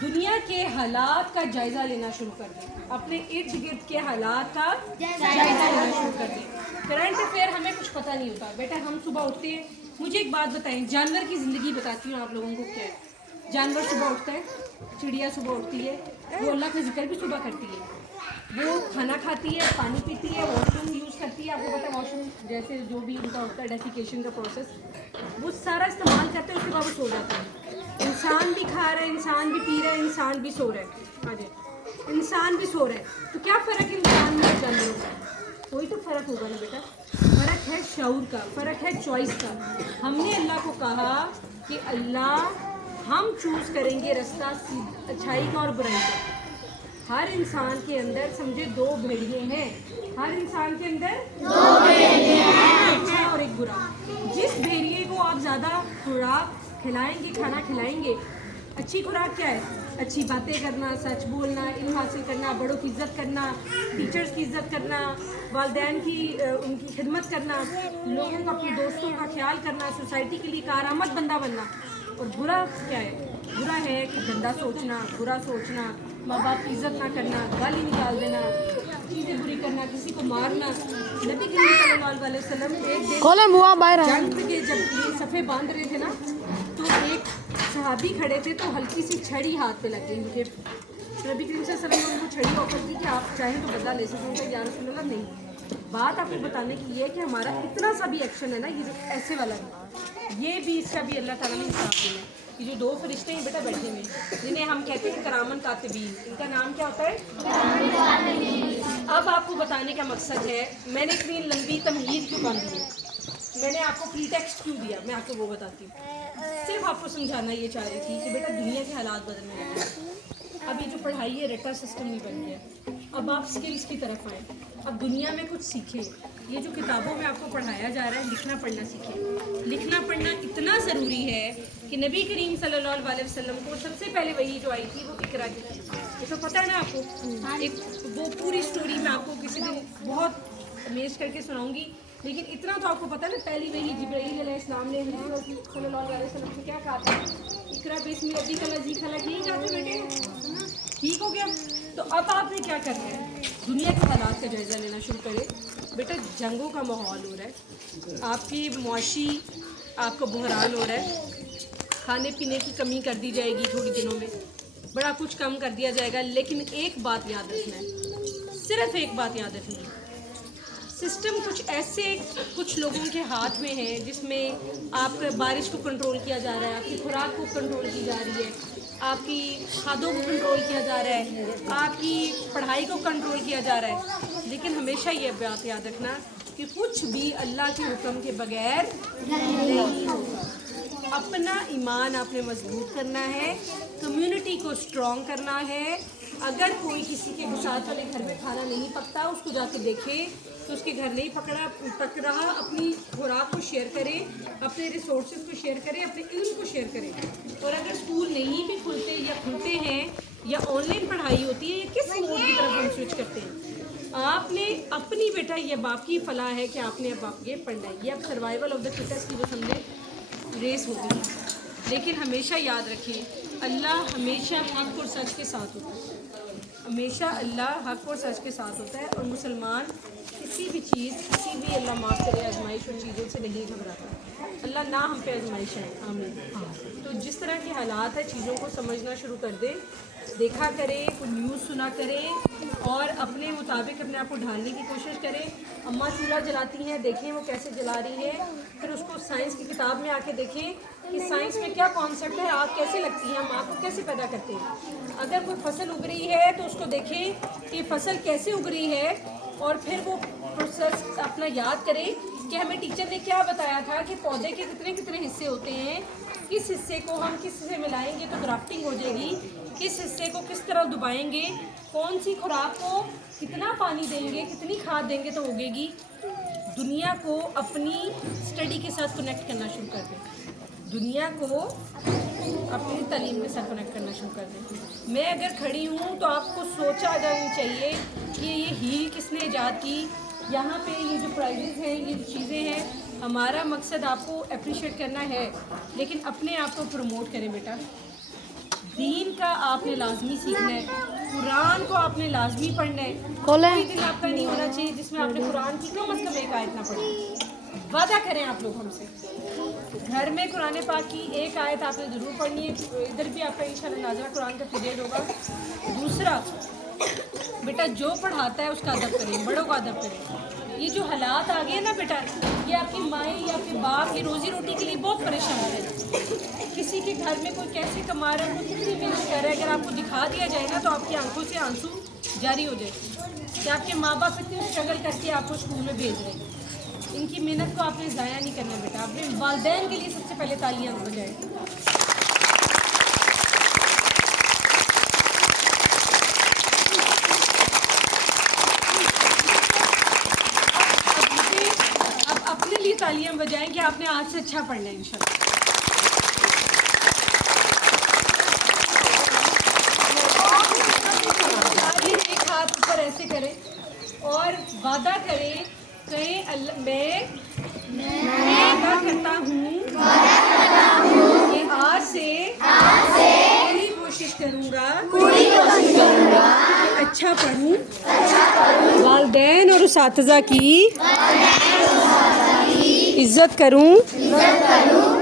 دنیا کے حالات کا جائزہ لینا شروع کر دیں, اپنے ارد گرد کے حالات کا جائزہ لینا شروع کر دیں. کرنٹ افیئر ہمیں کچھ پتہ نہیں ہوتا بیٹا. ہم صبح اٹھتے ہیں, مجھے ایک بات بتائیں, جانور کی زندگی بتاتی ہوں آپ لوگوں کو کیا ہے. جانور صبح اٹھتا ہے, چڑیا صبح اٹھتی ہے, وہ اللہ کا ذکر بھی صبح کرتی ہے, وہ کھانا کھاتی ہے, پانی پیتی ہے, واش روم یوز کرتی ہے. آپ کو پتہ ہے واش روم جیسے جو بھی ان کا ہوتا ہے ڈیفیکیشن کا پروسیس, وہ سارا استعمال کرتے ہیں, اس کے بعد وہ سو جاتا ہے. انسان بھی کھا رہا ہے, انسان بھی پی رہا ہے, انسان بھی سو رہا ہے. ہاں جی, انسان بھی سو رہا ہے. تو کیا فرق ہے انسان میں اور جانوروں کا؟ کوئی تو فرق ہوگا نا بیٹا. فرق ہے شعور کا, فرق ہے چوائس کا. ہم نے اللہ کو کہا کہ اللہ ہم چوز کریں گے رستہ اچھائی کا اور برائی کا. ہر انسان کے اندر سمجھے دو بھیڑیے ہیں, ہر انسان کے اندر دو بھیڑیے ہیں, ایک اچھا اور ایک برا. جس بھیڑیے کو آپ زیادہ خوراک کھلائیں گے, کھانا کھلائیں گے, اچھی خوراک کیا ہے؟ اچھی باتیں کرنا, سچ بولنا, علم حاصل کرنا, بڑوں کی عزت کرنا, ٹیچرز کی عزت کرنا, والدین کی ان کی خدمت کرنا, لوگوں کو اپنے دوستوں کا خیال کرنا, سوسائٹی کے لیے کارآمد بندہ بننا. اور برا کیا ہے؟ برا ہے کہ گندا سوچنا, برا سوچنا, ماں باپ کی عزت نہ کرنا, گالی نکال دینا, چیزیں بری کرنا, کسی کو مارنا. نبی کریم صلی اللہ علیہ وسلم ایک دن جنگ کے جب یہ صفے باندھ رہے تھے نا, تو ایک صحابی کھڑے تھے, تو ہلکی سی چھڑی ہاتھ پہ لگ گئی ان کے. نبی کریم صلی اللہ علیہ وسلم نے ان کو چھڑی آفر کی کہ آپ چاہیں تو بدلہ لے سکتے ہیں. یا رسول اللہ نہیں. بات آپ کو بتانے کی یہ ہے کہ ہمارا اتنا سا بھی ایکشن ہے نا, یہ جو ایسے والا ہے, یہ بھی اس کا بھی اللہ تعالیٰ نے حساب دینا ہے. یہ جو دو فرشتے ہیں بیٹا بیٹھے ہوئے, جنہیں ہم کہتے ہیں کرامن کاتبین, ان کا نام کیا ہوتا ہے؟ اب آپ کو بتانے کا مقصد ہے, میں نے اتنی لمبی تمہید کیوں باندھی ہے, میں نے آپ کو پری ٹیکسٹ کیوں دیا, میں آپ کو وہ بتاتی ہوں. صرف آپ کو سمجھانا یہ چاہ رہی تھی کہ بیٹا دنیا کے حالات بدلنے لگے. اب یہ جو پڑھائی ہے رٹا سسٹم نہیں بن گیا. اب آپ سکلز کی طرف آئیں, اب دنیا میں کچھ سیکھیں. یہ جو کتابوں میں آپ کو پڑھایا جا رہا ہے, لکھنا پڑھنا سیکھیں. لکھنا پڑھنا اتنا ضروری ہے کہ نبی کریم صلی اللہ علیہ وسلم کو سب سے پہلے وہی جو آئی تھی وہ اقرا کی تھی. یہ تو پتہ ہے نا آپ کو. ایک وہ پوری اسٹوری میں آپ کو کسی دن بہت امیز کر کے سناؤں گی, لیکن اتنا تو آپ کو پتہ ہے نا, پہلی وہی جبرائیل علیہ السلام نے حضور صلی اللہ علیہ وسلم سے کیا کہا تھا؟ اقرا بسم ربک الذی خلق. یہی کہا تھا بیٹے, ٹھیک ہو گیا. تو اب آپ نے کیا کرنا ہے, دنیا کے حالات کا جائزہ لینا شروع کریں. بیٹا جنگوں کا ماحول ہو رہا ہے, آپ کی معاشی آپ کو بحران ہو رہا ہے, کھانے پینے کی کمی کر دی جائے گی تھوڑی دنوں میں, بڑا کچھ کم کر دیا جائے گا. لیکن ایک بات یاد رکھنا ہے, صرف ایک بات یاد رکھنی ہے, سسٹم کچھ ایسے کچھ لوگوں کے ہاتھ میں ہے جس میں آپ بارش کو کنٹرول کیا جا رہا ہے, آپ کی خوراک کو کنٹرول کی جا رہی ہے, آپ کی کھادوں کو کنٹرول کیا جا رہا ہے, آپ کی پڑھائی کو کنٹرول کیا جا رہا ہے. لیکن ہمیشہ یہ بات یاد رکھنا کہ کچھ بھی اللہ کے حکم کے بغیر نہیں ہوگا. اپنا ایمان آپ نے مضبوط کرنا ہے, کمیونٹی کو اسٹرانگ کرنا ہے. اگر کوئی کسی کے ساتھ والے گھر میں کھانا نہیں پکتا, اس کو جا کے دیکھے تو اس کے گھر نہیں پک رہا, اپنی خوراک کو شیئر کرے, اپنے ریسورسز کو شیئر کرے, اپنے علم کو شیئر کرے. اور اگر اسکول نہیں بھی کھلتے یا کھلتے ہیں یا آن لائن پڑھائی ہوتی ہے, یا کس موڈ کی طرف ہم سوئچ کرتے ہیں, آپ نے اپنی بیٹا یہ باپ کی فلاح ہے کہ آپ نے اب آپ یہ پڑھنا ہے. یہ اب سروائیول آف دا فٹسٹ کی جو سمجھے ریس ہوتی ہے. لیکن ہمیشہ یاد رکھیں اللہ ہمیشہ حق اور سچ کے ساتھ ہوتا ہے, ہمیشہ اللہ حق اور سچ کے ساتھ ہوتا ہے. اور مسلمان کسی بھی چیز, کسی بھی اللہ معاف کرے آزمائش اور چیزوں سے نہیں گھبراتا. اللہ نہ ہم پہ آزمائش ہے, آمین. تو جس طرح کے حالات ہیں چیزوں کو سمجھنا شروع کر دیں, دیکھا کریں, کوئی نیوز سنا کریں, اور اپنے مطابق اپنے آپ کو ڈھالنے کی کوشش کریں. اماں چولہا جلاتی ہیں, دیکھیں وہ کیسے جلا رہی ہیں, پھر اس کو سائنس کی کتاب میں آ کے دیکھیں کہ سائنس میں کیا کانسیپٹ ہے, آگ کیسے لگتی ہے, ہم آگ کو کیسے پیدا کرتے ہیں. اگر کوئی فصل اگ رہی ہے تو اس کو دیکھیں کہ فصل کیسے اگ رہی ہے, اور پھر وہ پروسیس اپنا یاد کریں کہ ہمیں ٹیچر نے کیا بتایا تھا کہ پودے کے کتنے کتنے حصے ہوتے ہیں, کس حصے کو ہم کس سے ملائیں گے تو گرافٹنگ ہو جائے گی, کس حصے کو کس طرح دبائیں گے, کون سی خوراک کو کتنا پانی دیں گے, کتنی کھاد دیں گے تو اگے گی. دنیا کو اپنی اسٹڈی کے ساتھ کنیکٹ کرنا شروع کر دیں, دنیا کو اپنی تعلیم کے ساتھ کنیکٹ کرنا شروع کر دیں. میں اگر کھڑی ہوں تو آپ کو سوچا جانا چاہیے کہ یہ ہیل کس نے ایجاد کی, یہاں پہ یہ جو پرائزز ہیں, یہ جو چیزیں ہیں, ہمارا مقصد آپ کو اپریشیٹ کرنا ہے, لیکن اپنے آپ کو پروموٹ کریں بیٹا. دین کا آپ نے لازمی سیکھنا ہے, قرآن کو آپ نے لازمی پڑھنا ہے. کھولیں. کوئی دن آپ کا نہیں ہونا چاہیے جس میں آپ نے قرآن کی کم از کم ایک آیت نہ پڑھی. وعدہ کریں آپ لوگ ہم سے, گھر میں قرآن پاک کی ایک آیت آپ نے ضرور پڑھنی ہے. ادھر بھی آپ کا انشاءاللہ ناظرہ قرآن کا پیریڈ ہوگا. دوسرا بیٹا جو پڑھاتا ہے اس کا ادب کریں, بڑوں کا ادب کریں. یہ جو حالات آ گئے نا بیٹا, یہ آپ کی مائیں یا آپ کے باپ یہ روزی روٹی کے لیے بہت پریشان ہے. کسی کے گھر میں کوئی کیسے کما رہا ہے, کوئی کتنی محنت کر رہا ہے, اگر آپ کو دکھا دیا جائے نا تو آپ کی آنکھوں سے آنسو جاری ہو جائے کہ آپ کے ماں باپ اتنی اسٹرگل کر کے آپ کو اسکول میں بھیج رہے ہیں. ان کی محنت کو آپ نے ضائع نہیں کرنا بیٹا. اپنے والدین کے لیے سب سے پہلے تالیاں بجائیں. اب اپنے لیے تالیاں بجائیں کہ آپ نے آج سے اچھا پڑھنا ہے انشاءاللہ. ایک ہاتھ اوپر ایسے کریں اور وعدہ کریں, کہیں میں وعدہ کرتا ہوں کہ آج سے پوری کوشش کروں گا کہ اچھا پڑھوں, والدین اور اساتذہ کی عزت کروں,